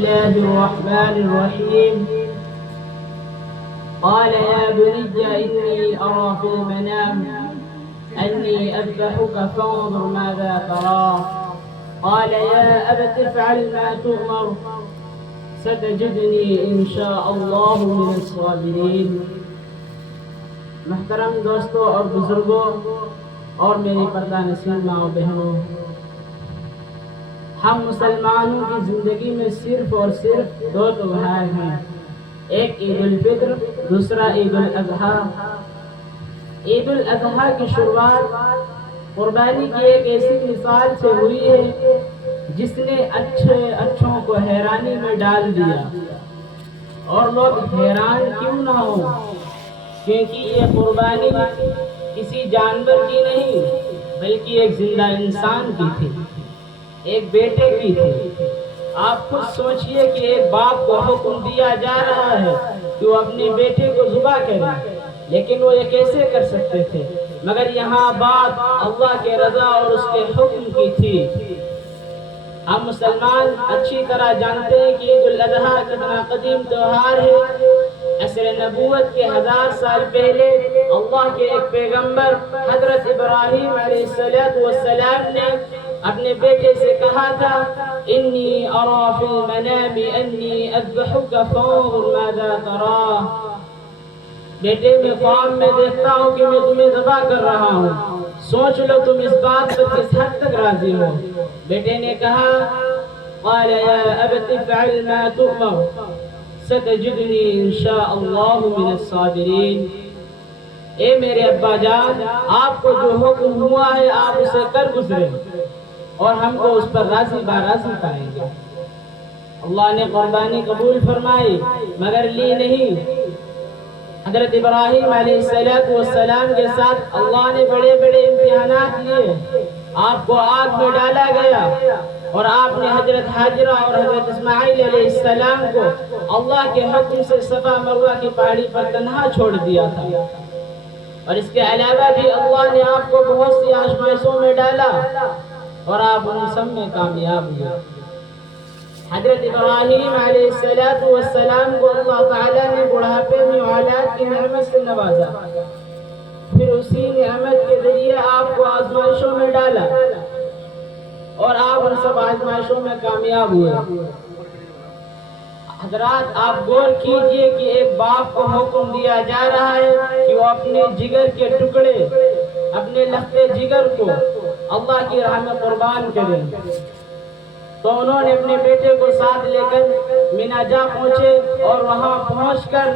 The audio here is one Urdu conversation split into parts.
الله الرحمن الرحيم قال يا بني إني أرى في المنام أني أذبحك فانظر ماذا ترى قال يا أبت افعل ما تؤمر ستجدني إن شاء الله من الصابرين۔ محترم دوستوں اور بزرگوں اور میری پردہ نشین ماں و بہنوں، ہم مسلمانوں کی زندگی میں صرف اور صرف دو تہوار ہیں، ایک عید الفطر، دوسرا عید الاضحیٰ۔ عید الاضحیٰ کی شروعات قربانی کی ایک ایسی مثال سے ہوئی ہے جس نے اچھوں کو حیرانی میں ڈال دیا، اور لوگ حیران کیوں نہ ہو، کیونکہ یہ قربانی کسی جانور کی نہیں بلکہ ایک زندہ انسان کی تھی، ایک بیٹے کی تھی۔ آپ خود سوچئے کہ ایک باپ کو حکم دیا جا رہا ہے کہ وہ اپنے بیٹے کو ذبح کرے، لیکن وہ یہ کیسے کر سکتے تھے؟ مگر یہاں بات اللہ کے رضا اور اس کے حکم کی تھی۔ ہم مسلمان اچھی طرح جانتے ہیں کہ عید الاضحیٰ کتنا قدیم تہوار ہے۔ عصر نبوت کے 1000 سال پہلے اللہ کے ایک پیغمبر حضرت ابراہیم علیہ السلام نے اپنے بیٹے سے کہا تھا، انی ارا فی المنام انی اذبحک فانظر ماذا ترى، بیٹے میں خواب میں دیکھتا ہوں کہ میں تمہیں ذبح کر رہا ہوں، سوچ لو تم اس بات پر کس حد تک راضی ہو۔ بیٹے نے کہا، قال یا ابت افعل ما تؤمر ستجدنی انشاء اللہ من الصابرین۔ اے میرے ابا جان، آپ کو جو حکم ہوا ہے آپ اسے کر گزرے اور ہم کو اس پر راضی باراضی پائیں گے۔ اللہ نے قربانی قبول فرمائی مگر لی نہیں۔ حضرت ابراہیم علیہ السلام کے ساتھ اللہ نے بڑے بڑے امتحانات لیے، آپ کو آگ میں ڈالا گیا، اور آپ نے حضرت حاجرہ اور حضرت اسماعیل علیہ السلام کو اللہ کے حکم سے صفا مروہ کی پہاڑی پر تنہا چھوڑ دیا تھا، اور اس کے علاوہ بھی اللہ نے آپ کو بہت سی آزمائشوں میں ڈالا اور آپ ان سب میں کامیاب ہوئے۔ حضرت ابراہیم علیہ السلام کو اللہ تعالیٰ نے بڑھاپے میں اولاد کی نعمت سے نوازا، پھر اسی نعمت کے ذریعے آپ کو آزمائشوں میں ڈالا اور آپ ان سب آزمائشوں میں کامیاب ہوئے۔ حضرات، آپ غور کیجئے کہ ایک باپ کو حکم دیا جا رہا ہے کہ وہ اپنے جگر کے ٹکڑے، اپنے لختے جگر کو اللہ کی راہ میں قربان کریں، تو انہوں نے اپنے بیٹے کو ساتھ لے کر مینا جا پہنچے، اور وہاں پہنچ کر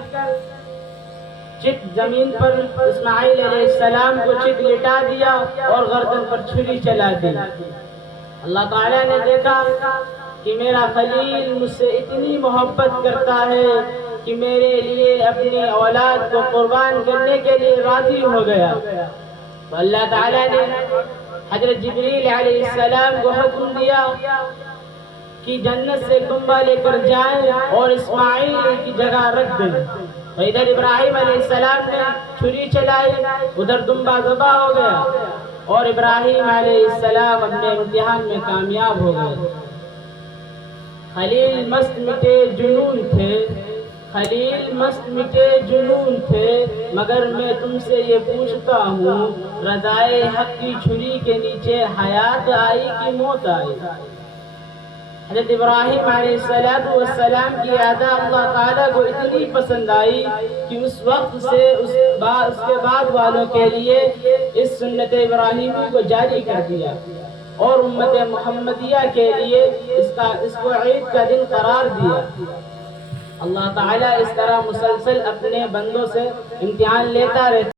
چت زمین پر اسماعیل علیہ السلام کو چت لٹا دیا اور گردن پر چھری چلا دی۔ اللہ تعالیٰ نے دیکھا کہ میرا خلیل مجھ سے اتنی محبت کرتا ہے کہ میرے لیے اپنی اولاد کو قربان کرنے کے لیے راضی ہو گیا، تو اللہ تعالیٰ نے حضرت جبریل علیہ السلام کو حکم دیا کہ جنت سے دمبا لے کر جائیں اور اسماعیل کی جگہ رکھ دیں۔ تو ادھر ابراہیم علیہ السلام نے چھری چلائی، ادھر دمبا ذبح ہو گیا، اور ابراہیم علیہ السلام اپنے امتحان میں کامیاب ہو گئے۔ خلیل مست مٹے جنون تھے، خلیل مست مٹے جنون تھے، مگر میں تم سے یہ پوچھتا ہوں، رضائے حق کی چھری کے نیچے حیات آئی کہ موت آئی؟ حضرت ابراہیم علیہ السلام کی ادا اللہ تعالیٰ کو اتنی پسند آئی کہ اس وقت سے اس کے بعد والوں کے لیے اس سنت ابراہیمی کو جاری کر دیا، اور امت محمدیہ کے لیے اس کو عید کا دن قرار دیا۔ اللہ تعالیٰ اس طرح مسلسل اپنے بندوں سے امتحان لیتا رہتا